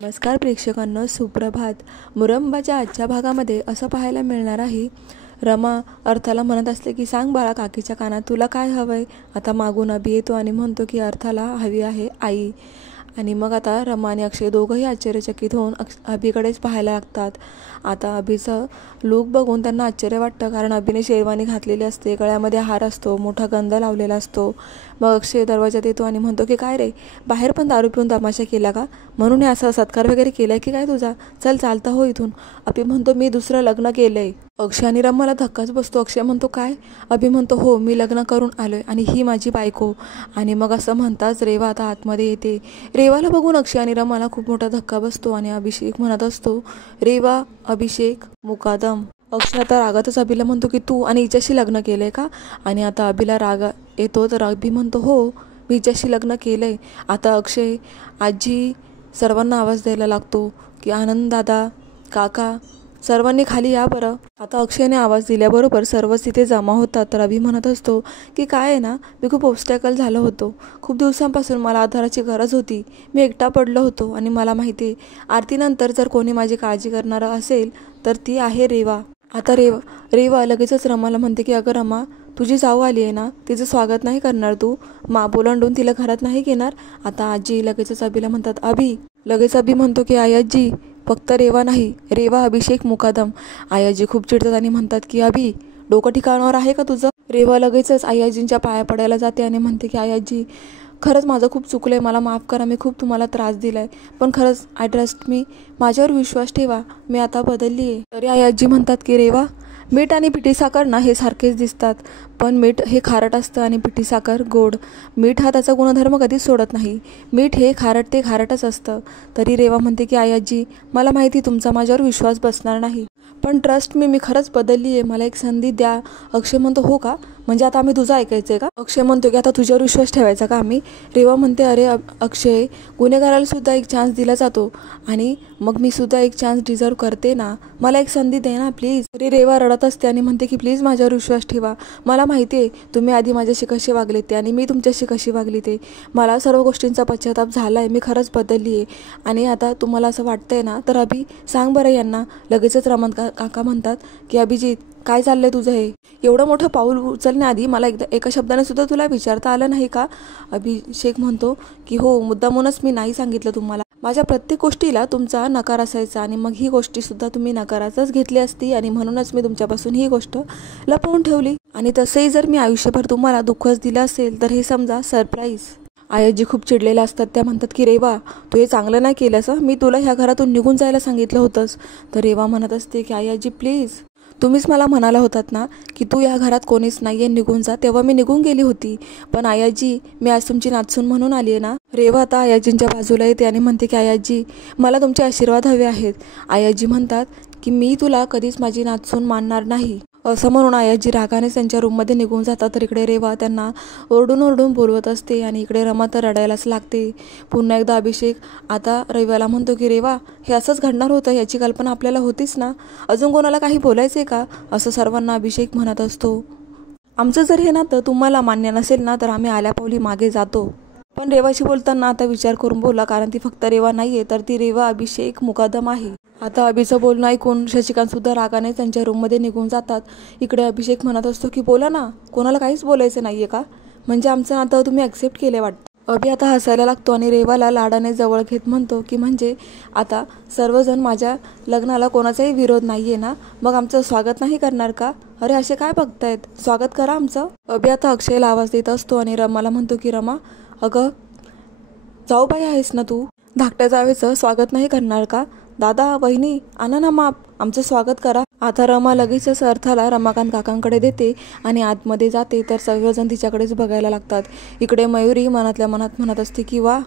नमस्कार प्रेक्षकांनो, सुप्रभात. मुरंबाच्या आजच्या भागामध्ये असं पाहायला मिळणार आहे, रमा अर्थाला म्हणत असते की सांग बाळा काकीच्या कानात तुला काय हवंय. आता मागून अभि येतो आणि म्हणतो की अर्थाला हवी आहे आई. आणि मग आता रमा आणि अक्षय दोघंही आश्चर्यचकित होऊन अभिकडेच पाहायला लागतात. आता अभिचं लूक बघून त्यांना आश्चर्य वाटतं, कारण अभिने शेरवानी घातलेली असते, गळ्यामध्ये हार असतो, मोठा गंध लावलेला असतो. मग अक्षय दरवाजात येतो आणि म्हणतो की काय रे, बाहेर पण दारू पिऊन तमाशा केला का? म्हणून हे असं सत्कार वगैरे केलाय की काय तुझा? चल चालता हो इथून. अभि म्हणतो मी दुसरं लग्न केलंय. अक्षय आणि रमाला धक्काच बसतो. अक्षय म्हणतो काय? अभि म्हणतो हो, मी लग्न करून आलोय आणि ही माझी बायको. आणि मग असं म्हणताच रेवा आता आतमध्ये येते. रेवाला बघून अक्षय आणि रमाला खूप मोठा धक्का बसतो आणि अभिषेक म्हणत असतो रेवा अभिषेक मुकादम. अक्षय आता रागातच अभिला म्हणतो की तू आणि हिच्याशी लग्न केलंय का? आणि आता अभिला राग येतो तर अभि म्हणतो हो, मी हिच्याशी लग्न केलंय. आता अक्षय आजी सर्वांना आवाज द्यायला लागतो की आनंद दादा, काका, सर्वांनी खाली या बरं. आता अक्षयने आवाज दिल्याबरोबर सर्वच तिथे जमा होतात. तर अभि म्हणत असतो की काय आहे ना, मी खूप ऑब्स्टॅकल झालो होतो. खूप दिवसांपासून मला आधाराची गरज होती. मी एकटा पडलो होतो आणि मला माहिती आहे आरतीनंतर जर कोणी माझी काळजी करणारं असेल तर ती आहे रेवा. आता रेवा लगेचच रमाला म्हणते की अगं रमा, तुझी जाऊ आली आहे ना, तिचं स्वागत नाही करणार तू? बोलांडून तिला घरात नाही घेणार? आता आजी लगेचच अभिला म्हणतात अभि. लगेच अभि म्हणतो की आई आजी, फक्त रेवा नाही, रेवा अभिषेक मुकादम. आयाजी खूप चिडतात आणि म्हणतात की अभि, डोकं ठिकाणावर आहे का तुझं? रेवा लगेचच आयाजींच्या पाया पडायला जाते आणि म्हणते की आयाजी, खरंच माझं खूप चुकलंय, मला माफ करा, मी खूप तुम्हाला त्रास दिलाय, पण खरंच आय ट्रस्ट मी, माझ्यावर विश्वास ठेवा, मी आता बदलली आहे. तरी आयाजी म्हणतात की रेवा, मीठ आणि पिठी साखर ना हे सारखेच दिसतात, पण मीठ हे खारट असतं आणि पिठी साखर गोड. मीठ हा त्याचा गुणधर्म कधीच सोडत नाही. मीठ हे खारट ते खारटच असतं. तरी रेवा म्हणते की आयाजी, मला माहिती तुमचा माझ्यावर विश्वास बसणार नाही, पण ट्रस्ट मी खरंच बदलली आहे, मला एक संधी द्या. अक्षय म्हणतो हो का, म्हणजे आता आम्ही तुझं ऐकायचं आहे का? अक्षय म्हणतो की आता तुझ्यावर विश्वास ठेवायचा का आम्ही? रेवा म्हणते अरे अक्षय, गुन्हेगाराला सुद्धा एक चान्स दिला जातो आणि मग मी सुद्धा एक चान्स डिझर्व करते ना, मला एक संधी दे ना प्लीज. तरी रेवा रडत असते आणि म्हणते की प्लीज माझ्यावर विश्वास ठेवा. मला माहिती आहे तुम्ही आधी माझ्याशी कसे वागले ते आणि मी तुमच्याशी कशी वागली ते. मला सर्व गोष्टींचा पश्चाताप झाला आहे, मी खरंच बदलली आहे. आणि आता तुम्हाला असं वाटतंय ना, तर अभि सांग बरं यांना. लगेचच रमण काका म्हणतात की अभिजित, काय चाललंय तुझं? हे एवढं मोठं पाऊल उचलण्याआधी मला एका शब्दाने सुद्धा तुला विचारता आलं नाही का? अभिषेक म्हणतो की हो, मुद्दामूनच मी नाही सांगितलं तुम्हाला. माझ्या प्रत्येक गोष्टीला तुमचा नकार असायचा आणि मग ही गोष्टीसुद्धा तुम्ही नकारातच घेतली असती आणि म्हणूनच मी तुमच्यापासून ही गोष्ट लपवून ठेवली. आणि तसंही जर मी आयुष्यभर तुम्हाला दुःखच दिलं असेल तर हे समजा सरप्राईज. आयाजी खूप चिडलेल्या असतात. त्या म्हणतात की रेवा, तू हे चांगलं नाही केलंस, मी तुला ह्या घरातून निघून जायला सांगितलं होतंस. तर रेवा म्हणत असते की आयाजी प्लीज, तुम्हीच मला म्हणाला होतात ना की तू या घरात कोणीच नाही आहे, निघून जा, तेव्हा मी निघून गेली होती. पण आयाजी, मी आज तुमची नाचसून म्हणून आली आहे ना. रेवा आता आयाजींच्या बाजूला येते आणि म्हणते की आयाजी, मला तुमचे आशीर्वाद हवे आहेत. आयाजी म्हणतात की मी तुला कधीच माझी नाचसून मानणार नाही. असं म्हणून आयाजी रागानेच त्यांच्या रूममध्ये निघून जातात. तर इकडे रेवा त्यांना ओरडून ओरडून बोलवत असते आणि इकडे रमा तर रडायलाच लागते. पुन्हा एकदा अभिषेक आता रेवाला म्हणतो की रेवा, हे असंच घडणार होतं याची कल्पना आपल्याला होतीच ना, अजून कोणाला काही बोलायचं का? असं सर्वांना अभिषेक म्हणत असतो. आमचं जर हे नातं तुम्हाला मान्य नसेल ना, तर आम्ही आल्या पावली मागे जातो. पण रेवाशी बोलताना आता विचार करून बोला, कारण ती फक्त रेवा नाहीये, तर ती रेवा अभिषेक मुकादम आहे. आता अभिचं बोलणं ऐकून शशिकांत सुद्धा रागाने त्यांच्या रूममध्ये निघून जातात. इकडे अभिषेक म्हणत असतो की बोला ना, कोणाला काहीच बोलायचं नाहीये का? म्हणजे आमचं नातं तुम्ही ॲक्सेप्ट केले वाटतं. अभि आता हसायला लागतो आणि रेवाला लाडाने जवळ घेत म्हणतो की म्हणजे आता सर्वजण माझ्या लग्नाला कोणाचाही विरोध नाहीये ना, मग आमचं स्वागत नाही करणार का? अरे असे काय बघतायत, स्वागत करा आमचं. अभि आता अक्षयला आवाज देत असतो आणि रमाला म्हणतो की रमा, अगं जाऊबाई आहेस ना तू, धाकट्या जावेचं स्वागत नाही करणार का? दादा, वहिनी, आणा ना माप, आमचं स्वागत करा. आता रमा लगेचच अर्थाला रमाकांत काकांकडे देते आणि आतमध्ये जाते. तर सर्वजण तिच्याकडेच बघायला लागतात. इकडे मयुरी मनातल्या मनात म्हणत असते की वा,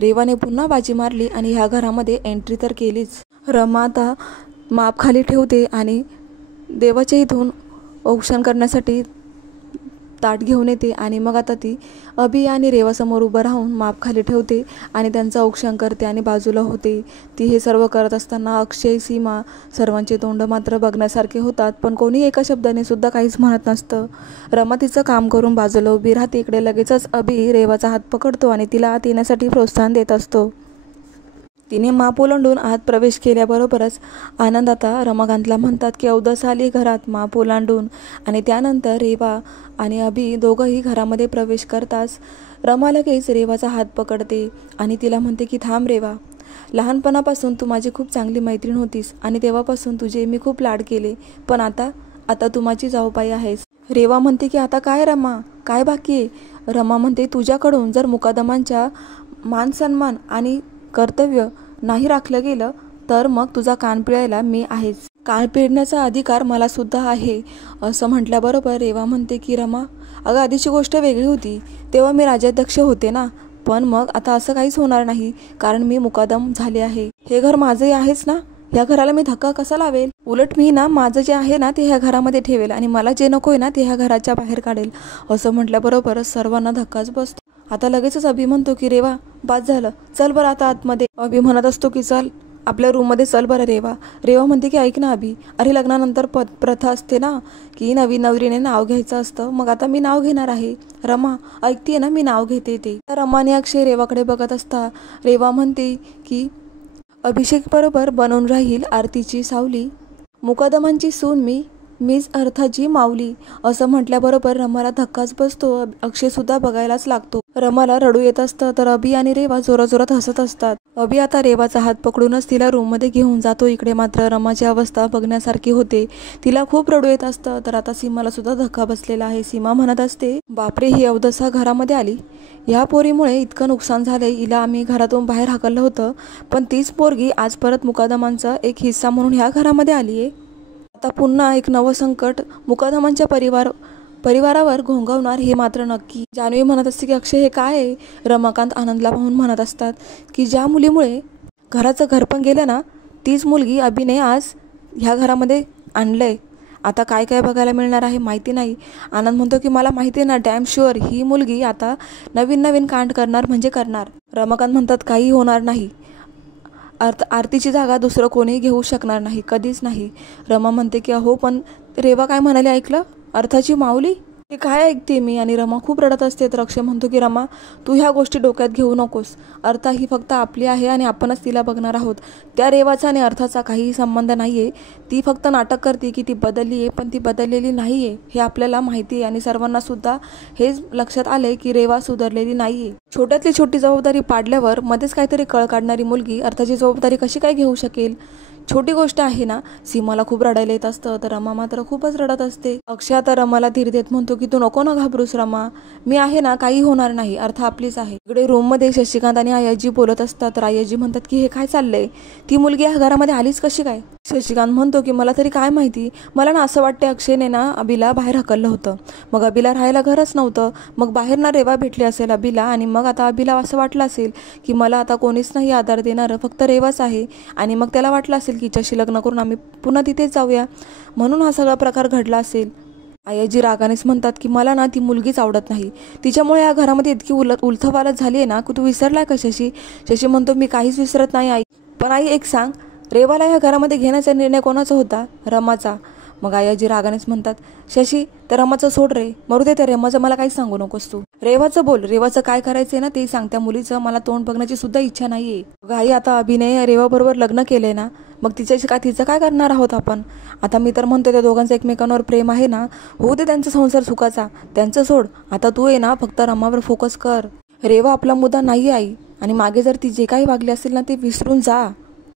रेवाने पुन्हा बाजी मारली आणि ह्या घरामध्ये एंट्री तर केलीच. रमा आता माप खाली ठेवते आणि देवाच्या इथून औक्षण करण्यासाठी ताट घेऊन येते आणि मग आता ती अभि आणि रेवासमोर उभं राहून माप खाली ठेवते आणि त्यांचं औक्षण करते आणि बाजूला होते. ती हे सर्व करत असताना अक्षय, सीमा सर्वांचे तोंड मात्र बघण्यासारखे होतात, पण कोणी एका शब्दाने सुद्धा काहीच म्हणत नसतं. रमा तिचं काम करून बाजूला उभी राहते. इकडे लगेचच अभि रेवाचा हात पकडतो आणि तिला आत येण्यासाठी प्रोत्साहन देत असतो. तिने माप ओलांडून आत प्रवेश केल्याबरोबरच आनंद आता रमाकांतला म्हणतात की अवदस आली घरात माप ओलांडून. आणि त्यानंतर रेवा आणि अभि दोघंही घरामध्ये प्रवेश करताच रमा लगेच रेवाचा हात पकडते आणि तिला म्हणते की थांब रेवा, लहानपणापासून तू माझी खूप चांगली मैत्रीण होतीस आणि तेव्हापासून तुझे मी खूप लाड केले, पण आता तू माझी जाऊबाई आहेस. रेवा म्हणते की आता काय रमा, काय बाकी आहे? रमा म्हणते तुझ्याकडून जर मुकादमांच्या मान सन्मान आणि कर्तव्य नाही राखलं गेलं तर मग तुझा कान पिळायला मी आहेच. कान पिळण्याचा अधिकार मला सुद्धा आहे. असं म्हटल्याबरोबर रेवा म्हणते की रमा, अगं आधीची गोष्ट वेगळी होती, तेव्हा मी राज्याध्यक्ष होते ना, पण मग आता असं काहीच होणार नाही कारण मी मुकादम झाले आहे. हे घर माझंही आहेच ना, ह्या घराला मी धक्का कसा लावेल? उलट मी ना माझं जे आहे ना ते ह्या घरामध्ये ठेवेल आणि मला जे नकोय ना ते ह्या घराच्या बाहेर काढेल. असं म्हटल्याबरोबरच सर्वांना धक्काच बसतो. आता लगेचच अभि म्हणतो की रेवा बाद झालं, चल बरं आता आतमध्ये. अभि म्हणत असतो की चल आपल्या रूममध्ये चल बरं रेवा. रेवा म्हणते की ऐक ना अभि, अरे लग्नानंतर प्रथा असते ना की नवीन नवरीने नाव घ्यायचं असतं, मग आता मी नाव घेणार आहे. रमा ऐकते ना, मी नाव घेते ते. रमाने अक्षय रेवाकडे बघत असता रेवा म्हणते की अभिषेक बरोबर बनून राहील आरतीची सावली, मुकादमांची सून मीच अर्थाची माऊली. असं म्हटल्याबरोबर रमाला धक्काच बसतो. अक्षय सुद्धा बघायलाच लागतो. रमाला रडू येत असतं तर अभि आणि रेवा जोराजोरात हसत असतात. अभि आता रेवाचा हात पकडूनच तिला रूममध्ये घेऊन जातो. इकडे मात्र रमाची अवस्था बघण्यासारखी होते. तिला खूप रडू येत असतं. तर आता सीमाला सुद्धा धक्का बसलेला आहे. सीमा म्हणत असते, बापरे ही अवदसा घरामध्ये आली, या पोरीमुळे इतकं नुकसान झालंय, हिला आम्ही घरातून बाहेर हाकललं होतं, पण तीच पोरगी आज परत मुकादमांचा एक हिस्सा म्हणून ह्या घरामध्ये आली आहे. आता पुन्हा एक नवं संकट मुकादमांच्या परिवारावर घोंघवणार हे मात्र नक्की. जान्हवी म्हणत असते की अक्षय हे काय आहे? रमाकांत आनंदला पाहून म्हणत असतात की ज्या मुलीमुळे घराचं घर पण गेलं ना, तीच मुलगी अभिने आज ह्या घरामध्ये आणलंय. आता काय काय बघायला मिळणार आहे माहिती नाही. आनंद म्हणतो की मला माहिती आहे ना, डॅम शुअर ही मुलगी आता नवीन कांड करणार म्हणजे करणार. रमाकांत म्हणतात काही होणार नाही, आरतीची जागा दुसरं कोणीही घेऊ शकणार नाही, कधीच नाही. रमा म्हणते की अहो पण रेवा काय म्हणाली ऐकलं, अर्थाची माऊली, ते काय ऐकते मी? आणि रमा खूप रडत असते. तर अक्षय म्हणतो की रमा तू ह्या गोष्टी डोक्यात घेऊ नकोस, अर्था ही फक्त आपली आहे आणि आपणच तिला बघणार आहोत. त्या रेवाचा आणि अर्थाचा काहीही संबंध नाहीये. ती फक्त नाटक करते की ती बदलली आहे, पण ती बदललेली नाहीये हे आपल्याला माहिती आहे आणि सर्वांना सुद्धा हेच लक्षात आलंय की रेवा सुधारलेली नाहीये. छोट्यातली छोटी जबाबदारी पाडल्यावर मध्येच काहीतरी कळ काढणारी मुलगी अर्थाची जबाबदारी कशी काय घेऊ शकेल? छोटी गोष्ट आहे ना. सीमाला खूप रडायला येत असतं तर रमा मात्र खूपच रडत असते. अक्षय आता रमाला धीर देत म्हणतो की तू नको ना घाबरूस रमा, मी आहे ना, काही होणार नाही, अर्थ आपलीच आहे. इकडे रूममध्ये शशिकांत आणि आयाजी बोलत असतात. तर आयाजी म्हणतात की हे काय चाललंय, ती मुलगी या घरामध्ये आलीच कशी काय? शशिकांत म्हणतो की मला तरी काय माहिती, मला ना असं वाटते अक्षयने ना अभिला बाहेर हकललं होतं, मग अभिला राहायला घरच नव्हतं, मग बाहेर ना रेवा भेटली असेल अभिला आणि मग आता अभिला असं वाटलं असेल की मला आता कोणीच नाही आधार देणारं, फक्त रेवाच आहे, आणि मग त्याला वाटलं असेल की हिच्याशी लग्न करून आम्ही पुन्हा तिथेच जाऊया, म्हणून हा सगळा प्रकार घडला असेल. आयाजी रागानेच म्हणतात की मला ना ती मुलगीच आवडत नाही, तिच्यामुळे या घरामध्ये इतकी उलथपालथ झाली आहे ना, की तू विसरलाय का शशी? शशी म्हणतो मी काहीच विसरत नाही आई, पण आई एक सांग, रेवाला या घरामध्ये घेण्याचा निर्णय कोणाचा होता? रमाचा. मग आयाजी रागानेच म्हणतात शशी त्या रमाचं सोड रे, मरू दे त्या रेवाचं, मला काही सांगू नकोस तू, रेवाचं बोल, रेवाचं काय करायचंय ना ते सांग, त्या मुलीचं मला तोंड बघण्याची सुद्धा इच्छा नाहीये. आई आता अभिनय रेवा बरोबर लग्न केलंय ना, मग तिचं काय करणार आहोत आपण? आता मी तर म्हणतो त्या दोघांचं एकमेकांवर प्रेम आहे ना, होऊ दे त्यांचा संसार सुखाचा, त्यांचं सोड, आता तू आहे ना फक्त रमावर फोकस कर. रेवा आपला मुद्दा नाही आई, आणि मागे जर ती जे काही वागली असेल ना ते विसरून जा.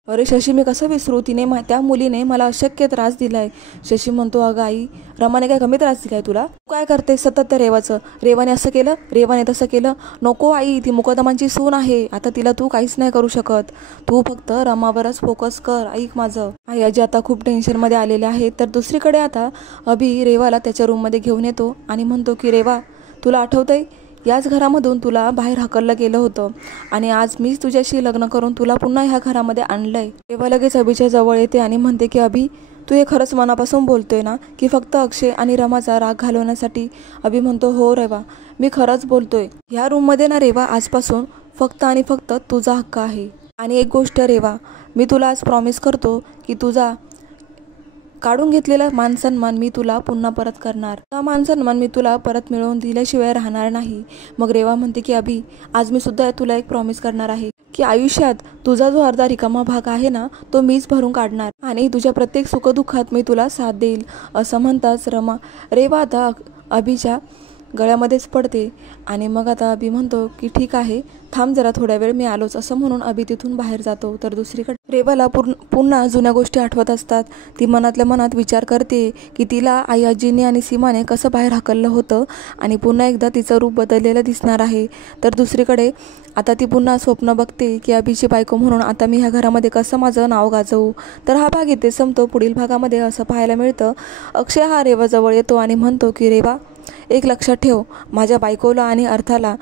अरे शशी मी कसं विसरू, त्या मुलीने मला अशक्य त्रास दिलाय. शशी म्हणतो अगं आई, रमाने काय कमी त्रास दिलाय तुला? तू काय करते सतत त्या रेवाचं, रेवाने असं केलं, रेवाने तसं केलं, नको आई, ती मुकदमांची सून आहे, आता तिला तू काहीच नाही करू शकत, तू फक्त रमावरच फोकस कर, ऐक माझं. आयाजी आता खूप टेन्शनमध्ये आलेले आहेत. तर दुसरीकडे आता अभि रेवाला त्याच्या रूममध्ये घेऊन येतो आणि म्हणतो की रेवा तुला आठवतंय, याच घरामधून तुला बाहेर हकललं गेलं होतं आणि आज मीच तुझ्याशी लग्न करून तुला पुन्हा ह्या घरामध्ये आणलंय. रेवा लगेच अभिच्या जवळ येते आणि म्हणते की अभि तू हे खरंच मनापासून बोलतोय ना, की फक्त अक्षय आणि रमाचा राग घालवण्यासाठी? अभि म्हणतो हो रेवा, मी खरंच बोलतोय. ह्या रूममध्ये ना रेवा आजपासून फक्त आणि फक्त तुझा हक्क आहे. आणि एक गोष्ट रेवा, मी तुला आज प्रॉमिस करतो की तुझा काढून घेतलेला मानसन्मान मी तुला पुन्हा परत करणार. हा मानसन्मान मी तुला परत मिळवून दिल्याशिवाय राहणार नाही. मग रेवा म्हणते की अभि, आज मी सुद्धा तुला एक प्रॉमिस करणार आहे की आयुष्यात तुझा जो अर्धा रिकामा भाग आहे ना, तो मीच भरून काढणार आणि तुझ्या प्रत्येक सुखदुःखात मी तुला साथ देईल. असं म्हणताच रेवा आता अभिच्या गळ्यामध्येच पडते आणि मग आता अभि म्हणतो की ठीक आहे, थांब जरा, थोड्या वेळ मी आलोच. असं म्हणून अभि तिथून बाहेर जातो. तर दुसरीकडे रेवाला पुन्हा जुन्या गोष्टी आठवत असतात. ती मनातल्या मनात विचार करते की तिला आई आजीने आणि सीमाने कसं बाहेर हाकललं होतं आणि पुन्हा एकदा तिचं रूप बदललेलं दिसणार आहे. तर दुसरीकडे आता ती पुन्हा स्वप्न बघते की अभिची बायको म्हणून आता मी ह्या घरामध्ये कसं माझं नाव गाजवू. तर हा भाग इथे संपतो. पुढील भागामध्ये असं पाहायला मिळतं, अक्षय हा रेवाजवळ येतो आणि म्हणतो की रेवा, एक लक्षात ठेव, माझ्या बायकोला आणि अर्थाला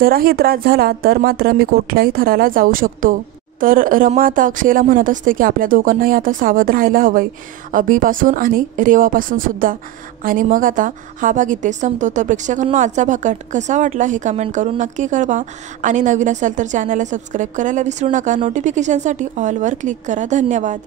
जराही त्रास झाला तर मात्र मी कुठल्याही थराला जाऊ शकतो. तर रमा आता अक्षयला म्हणत असते की आपल्या दोघांनाही आता सावध राहायला हवंय, अभिपासून आणि रेवापासून सुद्धा. आणि मग आता हा भाग इथे संपतो. तर प्रेक्षकांना आजचा भाग कसा वाटला हे कमेंट करून नक्की कळवा आणि नवीन असाल तर चॅनलला सबस्क्राईब करायला विसरू नका. नोटिफिकेशनसाठी ऑलवर क्लिक करा. धन्यवाद.